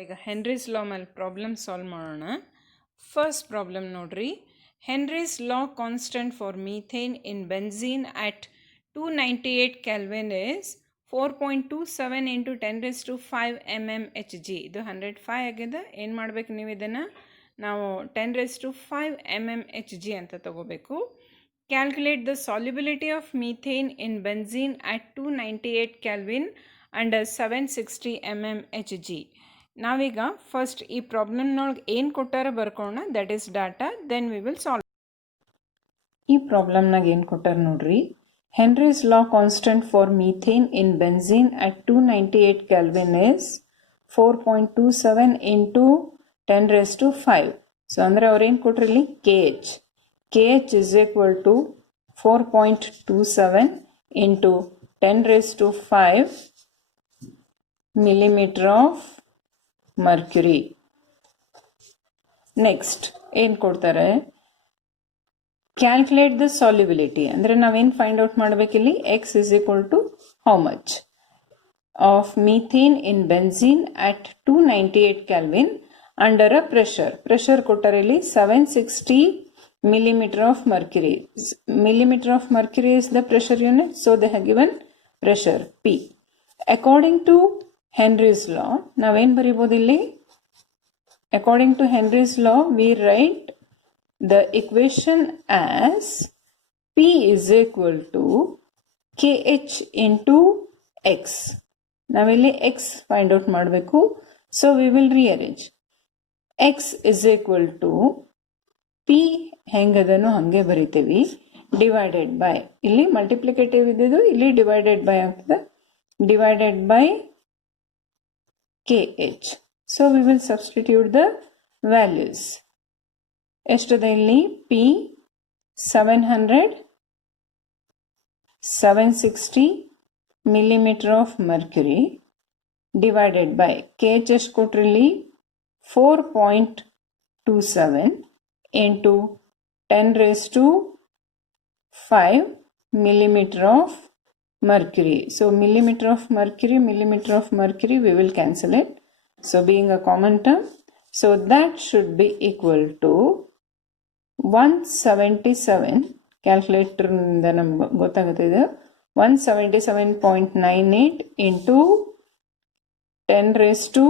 ಈಗ Henry's law ಮೇಲೆ problem solve ಮಾಡೋಣ. ಫಸ್ಟ್ ಪ್ರಾಬ್ಲಮ್ ನೋಡ್ರಿ. Henry's law constant for methane in benzene at 298 Kelvin is 4.27 into 10⁵ mmHg. ಇದು 105 ಆಗಿದೆ. ಏನು ಮಾಡ್ಬೇಕು ನೀವು ಇದನ್ನು? ನಾವು 10⁵ mmHg ಅಂತ ತಗೋಬೇಕು. Calculate the solubility of methane in benzene at 298 Kelvin under 760 mmHg. ನಾವೀಗ ಫಸ್ಟ್ ಈ ಪ್ರಾಬ್ಲಮ್ನೊಳಗೆ ಏನು ಕೊಟ್ಟಾರ ಬರ್ಕೋಣ, that is data, then we will solve. ಈ ಪ್ರಾಬ್ಲಮ್ನಾಗ ಏನು ಕೊಟ್ಟಾರ ನೋಡ್ರಿ. Henry's law constant for methane in benzene at 298 Kelvin is 4.27 into 10⁵. So ಅಂದರೆ ಅವ್ರೇನು ಕೊಟ್ರಿ ಇಲ್ಲಿ KH is equal to 4.27 into 10⁵ millimeter of mercury. Next ಏನು ಕೊಡ್ತಾರೆ? Calculate the solubility. ಅಂದರೆ ನಾವೇನು ಫೈಂಡ್ ಔಟ್ ಮಾಡಬೇಕಿಲ್ಲಿ? X is equal to how much of methane in benzene at 298 Kelvin under a pressure ಕೊಟ್ಟಾರೆ ಇಲ್ಲಿ 760 millimeter of mercury. Millimeter of mercury is the pressure unit, so they have given pressure P. According to Henry's law, ನಾವೇನು ಬರೀಬೋದು ಇಲ್ಲಿ? According to Henry's law, we write the equation as P is equal to KH into X. ನಾವಿಲ್ಲಿ X find out ಮಾಡಬೇಕು. So we will rearrange. X is equal to P ಹೆಂಗದನು ಹಂಗೆ ಬರಿತೀವಿ, divided by, ಇಲ್ಲಿ ಮಲ್ಟಿಪ್ಲಿಕೇಟಿವ್ ಇದ್ದಿದ್ದು ಇಲ್ಲಿ ಡಿವೈಡೆಡ್ ಬೈ ಆಗ್ತದೆ, divided by KH. So we will substitute the values. ಎಷ್ಟಿದೆ ಇಲ್ಲಿ? P 700 760 millimeter of mercury divided by KH ಎಷ್ಟು ಕೊಟ್ರಿ ಇಲ್ಲಿ? 4.27 into 10⁵ millimeter of mercury. So millimeter of mercury we will cancel it, so being a common term, so that should be equal to 177. ಕ್ಯಾಲ್ಕುಲೇಟರ್ ಇಂದ ನಮ್ಗೆ ಗೊತ್ತಾಗುತ್ತೆ ಇದು 177.98 into 10⁵,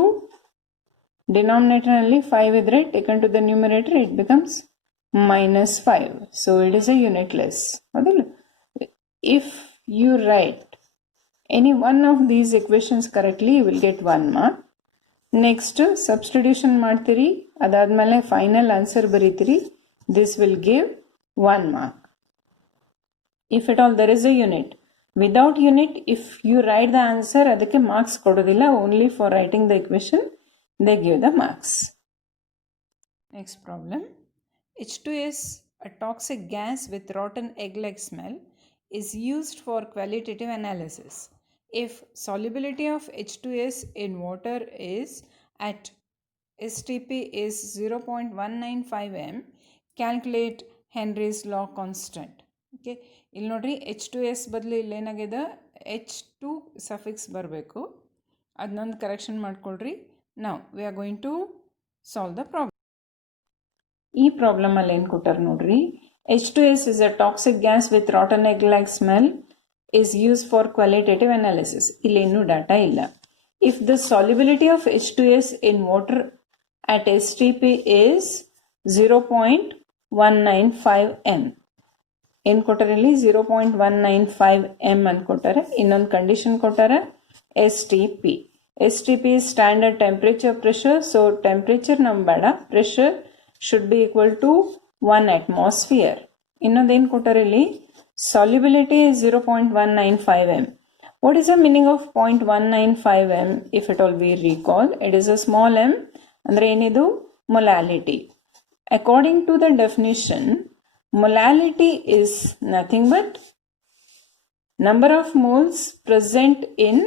ಡಿನಾಮಿನೇಟರ್ನಲ್ಲಿ 5 ಇದ್ರೆ taken to the numerator it becomes -5. So it is a unitless. ಹೌದಿಲ್ಲ? If you write any one of these equations correctly you will get 1 mark. Next substitution ಮಾಡ್ತೀರಿ, ಅದಾದಮೇಲೆ final answer ಬರೀತೀರಿ. This will give 1 mark. If it all there is a unit. Without unit if you write the answer ಅದಕ್ಕೆ marks ಕೊಡೋದಿಲ್ಲ, only for writing the equation they give the marks. Next problem. H2S, a toxic gas with rotten egg-like smell, is used for qualitative analysis. If solubility of H2S in water is at STP is 0.195 m, calculate Henry's law constant. Okay, ಇಲ್ಲಿ ನೋಡ್ರಿ H2S ಬದಲು ಇಲ್ಲಿ ಏನಾಗಿದೆ H2 suffix ಬರಬೇಕು, ಅದನ್ನೊಂದು ಕರೆಕ್ಷನ್ ಮಾಡ್ಕೊಳ್ರಿ. Now we are going to solve the problem. ಈ ಪ್ರಾಬ್ಲಮ್ ಅಲ್ಲಿ ಏನು ಕೊಟ್ಟಾರ ನೋಡ್ರಿ. H2S is a toxic gas with rotten egg-like smell is used for qualitative analysis. ಇಲ್ಲೇನು ಡಾಟಾ ಇಲ್ಲ. If the solubility of H2S in water at STP is 0.195 m. ಏನು ಕೊಟ್ಟಾರೆ ಇಲ್ಲಿ? 0.195 m ಅಂತ ಕೊಟ್ಟಾರೆ. ಇನ್ನೊಂದು ಕಂಡೀಷನ್ ಕೊಟ್ಟಾರೆ STP. STP is standard temperature pressure, so temperature ನಮ್ಬೇಡ, pressure should be equal to 1 atmosphere. ಇನ್ನೊಂದೇನು ಕೊಟ್ಟಾರೆ ಇಲ್ಲಿ? solubility is 0.195 m. What is the meaning of 0.195 m? If at all we recall, it is a small m, ಅಂದರೆ ಏನಿದು? molality. According to the definition, molality is nothing but number of moles present in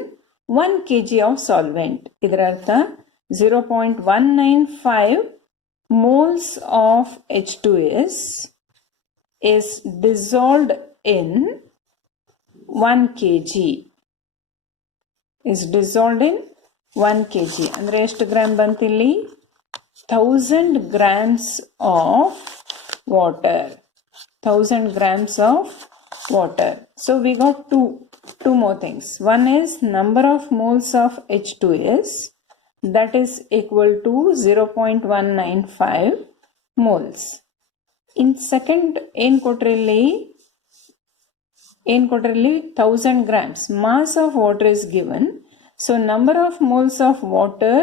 1 kg of solvent. ಇದರ ಅರ್ಥ 0.195 moles of H2S is dissolved in 1 kg. Is dissolved in 1 kg ಅಂದರೆ ಎಷ್ಟು ಗ್ರಾಮ್ ಬಂತಿಲ್ಲಿ 1000 grams of water. 1000 grams of water. So we got two more things. One is number of moles of H2S, that is equal to 0.195 moles. In second ಏನು ಕೊಟ್ರಲ್ಲಿ 1000 grams mass of water is given. So number of moles of water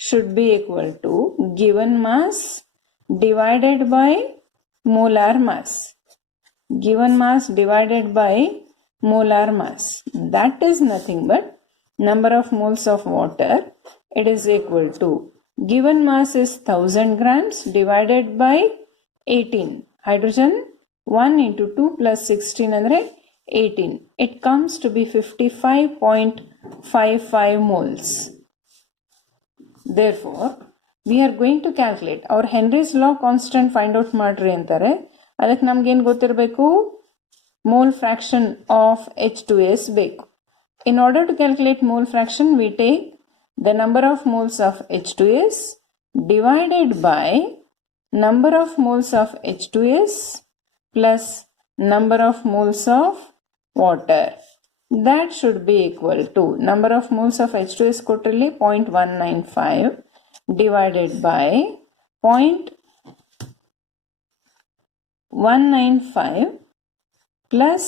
should be equal to given mass divided by molar mass. Given mass divided by molar mass. That is nothing but number of moles of water. It is equal to given mass is 1000 grams divided by 18. Hydrogen 1 into 2 plus 16 andre 18. It comes to be 55.55 moles. Therefore, we are going to calculate our Henry's law constant find out ಮಾಡ್ರಿ ಅಂತಾರೆ. ಅದಕ್ಕೆ ನಮ್ಗೇನು ಗೊತ್ತಿರಬೇಕು mole fraction of H2S ಬೇಕು. In order to calculate mole fraction, we take the number of moles of H2S divided by number of moles of H2S plus number of moles of water. That should be equal to number of moles of H2S ಕೊಟ್ಟರಲ್ಲಿ 0.195 divided by 0.195 plus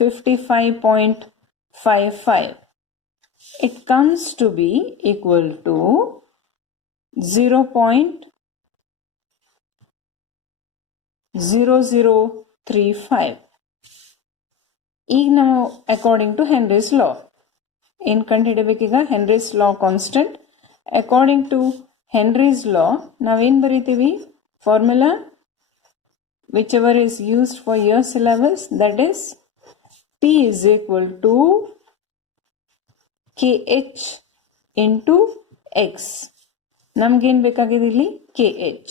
55.55. It comes to be equal to 0.0035. ಈಗ ನಾವು according to Henry's ಲಾ ಏನು ಕಂಡುಹಿಡಬೇಕೀಗ Henry's law constant. According to Henry's ಲಾ ನಾವೇನು ಬರೀತೀವಿ formula whichever is used for your syllabus, that is P is equal to KH into X. ನಮಗೇನು ಬೇಕಾಗಿದೆ ಇಲ್ಲಿ KH.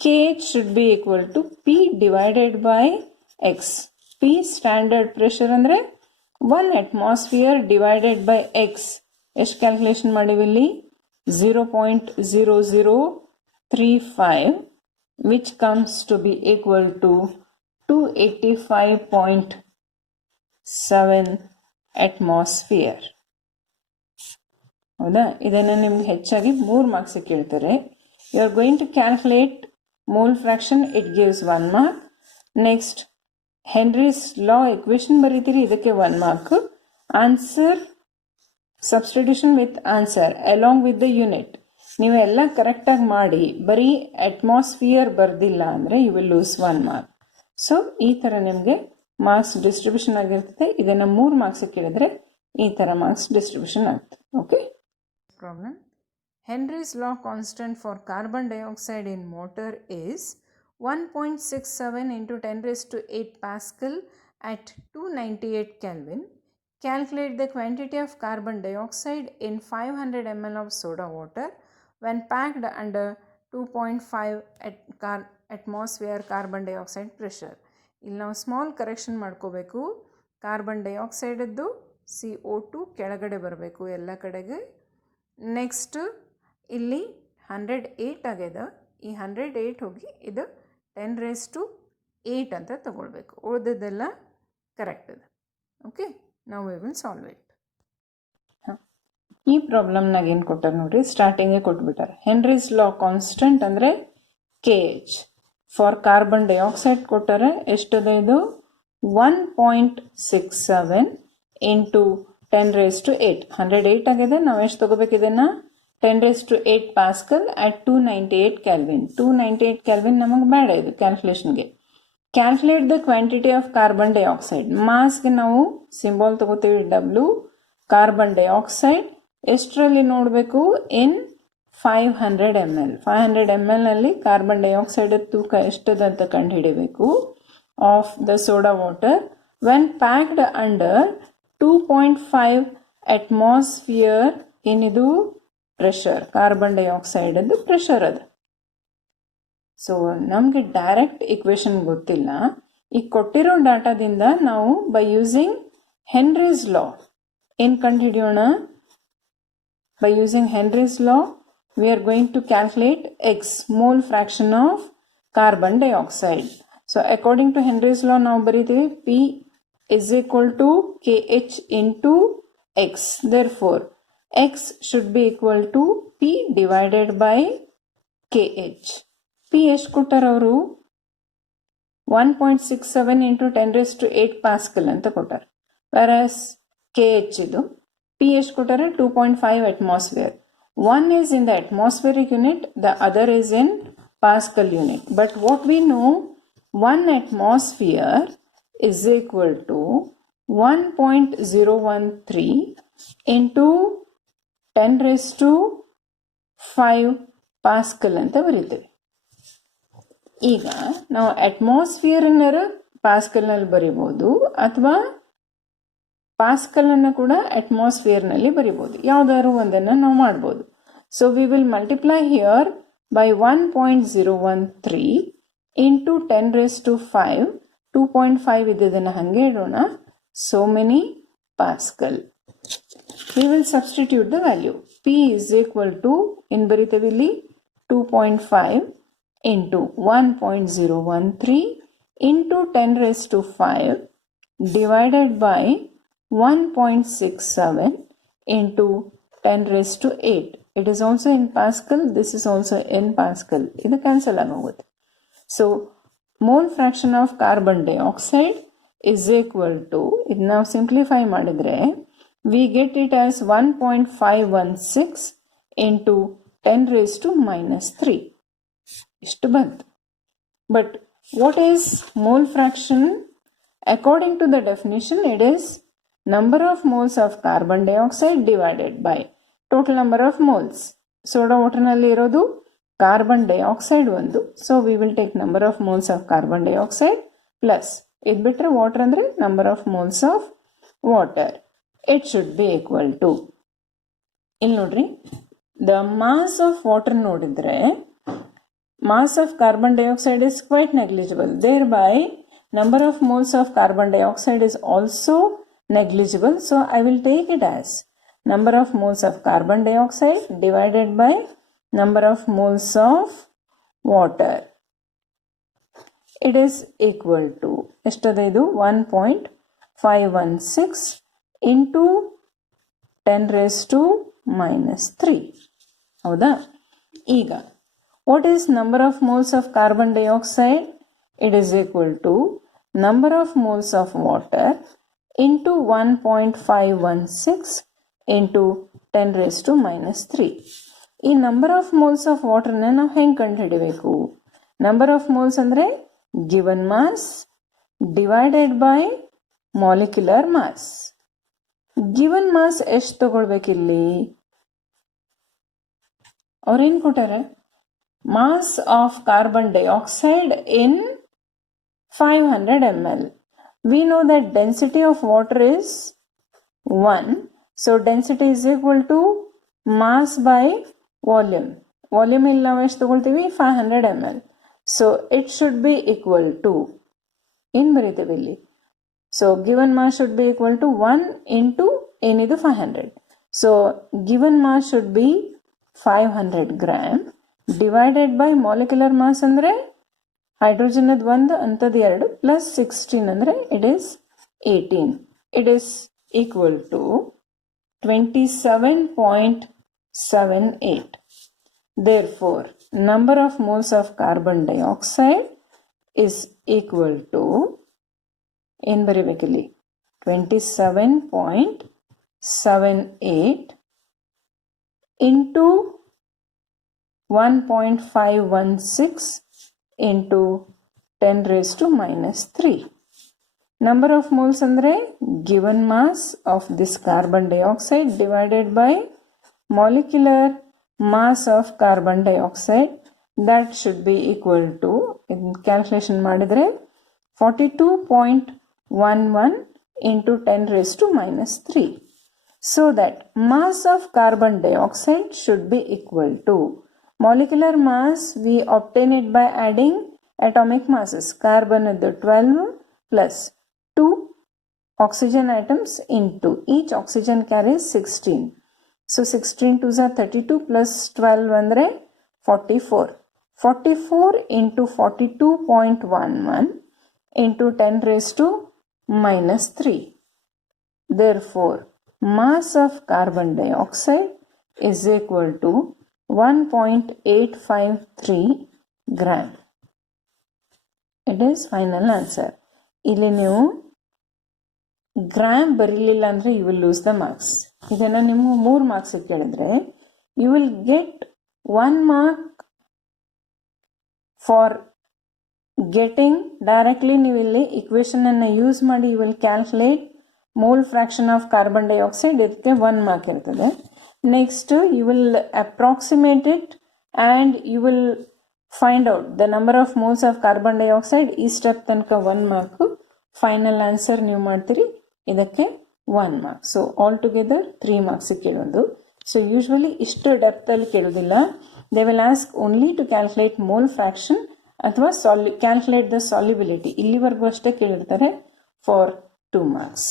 KH should be equal to P divided by X. P standard pressure ಅಂದರೆ 1 atmosphere divided by X. ಎಷ್ಟು ಕ್ಯಾಲ್ಕುಲೇಷನ್ ಮಾಡಿವಿ ಇಲ್ಲಿ 0.0035, which comes to be equal to 285.7 atmosphere. ಹೌದಾ? ಇದನ್ನು ನಿಮ್ಗೆ ಹೆಚ್ಚಾಗಿ 3 ಮಾರ್ಕ್ಸ್ ಕೇಳ್ತಾರೆ. You are going to calculate mole fraction, it gives 1 mark. Next Henry's law equation ಬರೀತೀರಿ, ಇದಕ್ಕೆ 1 mark. Answer substitution with answer along with the unit ನೀವೆಲ್ಲ ಕರೆಕ್ಟಾಗಿ ಮಾಡಿ ಬರೀ ಅಟ್ಮಾಸ್ಫಿಯರ್ ಬರ್ದಿಲ್ಲ ಅಂದರೆ you will lose 1 mark. So ಈ ಥರ ನಿಮಗೆ ಮಾರ್ಕ್ಸ್ ಡಿಸ್ಟ್ರಿಬ್ಯೂಷನ್ ಆಗಿರ್ತದೆ. ಇದನ್ನು 3 ಮಾರ್ಕ್ಸ್ ಕೇಳಿದ್ರೆ ಈ ಥರ ಮಾರ್ಕ್ಸ್ ಡಿಸ್ಟ್ರಿಬ್ಯೂಷನ್ ಆಗ್ತದೆ. Okay. Problem. Henry's law constant for carbon dioxide in motor is 1.67 into 10 raised to 8 Pascal at 298 Kelvin. Calculate the quantity of carbon dioxide in 500 ml of soda water when packed under 2.5 atmosphere carbon dioxide pressure. ಇಲ್ಲಿ ನಾವು small correction ಮಾಡ್ಕೋಬೇಕು. ಕಾರ್ಬನ್ ಡೈಆಕ್ಸೈಡದ್ದು CO2 ಕೆಳಗಡೆ ಬರಬೇಕು ಎಲ್ಲ ಕಡೆಗೆ. ನೆಕ್ಸ್ಟ್ ಇಲ್ಲಿ 108 ಆಗ್ಯದ, ಈ 108 ಹೋಗಿ ಇದು 10 raised to 8 ಅಂತ ತಗೊಳ್ಬೇಕು. ಉಳಿದದ್ದೆಲ್ಲ ಕರೆಕ್ಟ್ ಇದೆ. ಓಕೆ, ನಾವು ವಿ ವಿಲ್ ಸಾಲ್ವ್ ಇಟ್. ಈ ಪ್ರಾಬ್ಲಮ್ನಾಗ ಏನು ಕೊಟ್ಟಾರೆ ನೋಡ್ರಿ, ಸ್ಟಾರ್ಟಿಂಗೇ ಕೊಟ್ಬಿಟ್ಟಾರೆ. ಹೆನ್ರೀಸ್ ಲಾ ಕಾನ್ಸ್ಟೆಂಟ್ ಅಂದರೆ KH. ಫಾರ್ ಕಾರ್ಬನ್ ಡೈಆಕ್ಸೈಡ್ ಕೊಟ್ಟಾರೆ. ಎಷ್ಟದ ಇದು 1.67 ಇಂಟು 10 raised to 8. 108 ಆಗಿದೆ. ನಾವು ಎಷ್ಟು ತಗೋಬೇಕು ಇದನ್ನು 10 raised to 8 Pascal at 298 Kelvin. 298 Kelvin ನಮಗೆ ಬೇಡ ಇದು ಕ್ಯಾಲ್ಕುಲೇಷನ್ಗೆ. Calculate the quantity of carbon dioxide. ಮಾಸ್ಗೆ ನಾವು ಸಿಂಬಾಲ್ ತಗೋತೀವಿ W. ಕಾರ್ಬನ್ ಡೈಆಕ್ಸೈಡ್ ಎಷ್ಟರಲ್ಲಿ ನೋಡಬೇಕು, ಇನ್ 500 ml. 500 ml ನಲ್ಲಿ ಕಾರ್ಬನ್ ಡೈಆಕ್ಸೈಡ್ ತೂಕ ಎಷ್ಟದಂತ ಕಂಡುಹಿಡಿಬೇಕು of the soda water when packed under 2.5 atmosphere. ಏನಿದು ಪ್ರೆಷರ್, ಕಾರ್ಬನ್ ಡೈಆಕ್ಸೈಡ್ ಅದು ಪ್ರೆಷರ್ ಅದು. ಸೊ ನಮಗೆ ಡೈರೆಕ್ಟ್ ಇಕ್ವೇಶನ್ ಗೊತ್ತಿಲ್ಲ. ಈಗ ಕೊಟ್ಟಿರೋ ಡಾಟಾದಿಂದ ನಾವು ಬೈ ಯೂಸಿಂಗ್ ಹೆನ್ರೀಸ್ ಲಾ ಏನು ಕಂಡುಹಿಡಿಯೋಣ, By using Henry's law, we are going to calculate X, mole fraction of carbon dioxide. So according to Henry's law, now barideve P is equal to KH into X. Therefore, X should be equal to P divided by KH. P ಎಷ್ಟು ಕೊಟ್ಟಾರ ಅವರು 1.67 into 10 raised to 8 Pascal ಅಂತ ಕೊಟ್ಟಾರ. Whereas KH ಇದು P ಎಷ್ಟು ಕೊಟ್ಟಾರ 2.5 atmosphere. One is in the atmospheric unit, the other is in Pascal unit. But what we know, 1 atmosphere is equal to 1.013 into 10 raised to 5 Pascal ಅಂತ ಬರೀತೇವೆ. ಈಗ ನಾವು ಅಟ್ಮಾಸ್ಫಿಯರ್ನರ ಪಾಸ್ಕಲ್ನಲ್ಲಿ ಬರಿಬೋದು ಅಥವಾ ಪಾಸ್ಕಲನ್ನು ಕೂಡ ಅಟ್ಮಾಸ್ಫಿಯರ್ನಲ್ಲಿ ಬರಿಬೋದು. ಯಾವುದಾದ್ರು ಒಂದನ್ನು ನಾವು ಮಾಡ್ಬೋದು. So we will multiply here by 1.013 ಇಂಟು 10 raised to 5. 2.5 ಇದ್ದದನ್ನು ಹಾಗೆ ಇಡೋಣ. So many Pascal. We will substitute the value. P is equal to, in ಬರಿತೇವೆ ಇಲ್ಲಿ 2.5 into 1.013 into 10 raised to 5 divided by 1.67 into 10 raised to 8. It is also in Pascal. This is also in Pascal. ಇದು ಕ್ಯಾನ್ಸಲ್ ಆಗೋಗುತ್ತೆ. So mole fraction of carbon dioxide is equal to, ಇದು ನಾವು ಸಿಂಪ್ಲಿಫೈ ಮಾಡಿದ್ರೆ we get it as 1.516 into 10 raised to minus 3. ಇಷ್ಟು ಬಂತು. But what is mole fraction? According to the definition, it is number of moles of carbon dioxide divided by total number of moles. Soda water ನಲ್ಲಿ ಇರೋದು carbon dioxide ಒಂದು. So we will take number of moles of carbon dioxide plus ಇದು ಬಿಟ್ಟರೆ water ಅಂದರೆ number of moles of water. It should be equal to, ಇಲ್ಲಿ ನೋಡ್ರಿ, the mass of water ನೋಡಿದ್ರೆ mass of carbon dioxide is quite negligible. Thereby, number of moles of carbon dioxide is also negligible. So, I will take it as number of moles of carbon dioxide divided by number of moles of water. It is equal to, ಎಷ್ಟದ ಇದು 1.516 into 10 raised to minus 3. ಹೌದಾ? ಈಗ what is number of moles of carbon dioxide? It is equal to number of moles of water into 1.516 into 10 raised to minus 3. ಈ number of moles of ವಾಟರ್ನ ನಾವು ಹೆಂಗೆ ಕಂಡುಹಿಡಬೇಕು? Number of moles ಅಂದರೆ given mass divided by molecular mass. Given mass ಎಷ್ಟು ತಗೊಳ್ಬೇಕಿಲ್ಲಿ? ಅವ್ರೇನು ಕೊಟ್ಟಾರೆ? mass of carbon dioxide in 500 ml. We know that density of water is 1. So density is equal to mass by volume. Volume ಇಲ್ಲಿ ನಾವು ಎಷ್ಟು ತಗೊಳ್ತೀವಿ? 500 ml. So it should be equal to, ಏನು ಬರೀತೀವಿ ಇಲ್ಲಿ? So given mass should be equal to 1 into ಏನಿದು 500. So given mass should be 500 gram divided by molecular mass ಅಂದರೆ ಹೈಡ್ರೋಜನ್ ಅದು 1 ಅಂಥದ್ದು 2 ಪ್ಲಸ್ 16 ಅಂದರೆ it is 18. It is equal to 27.78. Therefore, number of moles of carbon dioxide is equal to, ಏನು ಬರೀಬೇಕಿಲ್ಲಿ? 27.78 into 1.516 into 10 raised to minus 3. Number of moles ಅಂದರೆ given mass of this carbon dioxide divided by molecular mass of carbon dioxide, that should be equal to, calculation ಮಾಡಿದ್ರೆ 42.11 into 10 raised to minus 3. So that mass of carbon dioxide should be equal to molecular mass. We obtain it by adding atomic masses. Carbon is the 12 plus 2 oxygen atoms into each oxygen carries 16. ಸೊ 16 2s are 32 ಪ್ಲಸ್ 12 ಅಂದರೆ 44. 44 into 42.11 into 10 raised to minus 3. Therefore, mass of carbon dioxide is equal to 1.853 gram. It is final answer. ಇಲ್ಲಿ ನೀವು gram ಬರಲಿಲ್ಲ ಅಂದರೆ you will lose the marks. ಇದನ್ನು ನೀವು 3 marks ಕೇಳಿದ್ರೆ you will get 1 mark for getting directly. ನೀವು ಇಲ್ಲಿ ಇಕ್ವೇಶನ್ ಅನ್ನು ಯೂಸ್ ಮಾಡಿ you will calculate mole fraction of carbon dioxide, ಇದಕ್ಕೆ 1 mark ಇರ್ತದೆ. Next you will approximate it and you will find out the number of moles of carbon dioxide. ಈ step ತನಕ 1 mark. Final answer ನೀವು ಮಾಡ್ತೀರಿ, ಇದಕ್ಕೆ 1 mark. So all together 3 marks ಕೇಳೋದು. So usually ಇಷ್ಟು ಡೆಪ್ತಲ್ಲಿ ಕೇಳೋದಿಲ್ಲ. They will ask only to calculate mole fraction ಅಥವಾ ಕ್ಯಾಲ್ಕುಲೇಟ್ ದ ಸಾಲ್ಯುಬಿಲಿಟಿ, ಇಲ್ಲಿವರೆಗೂ ಅಷ್ಟೇ ಕೇಳಿರ್ತಾರೆ ಫಾರ್ 2 marks.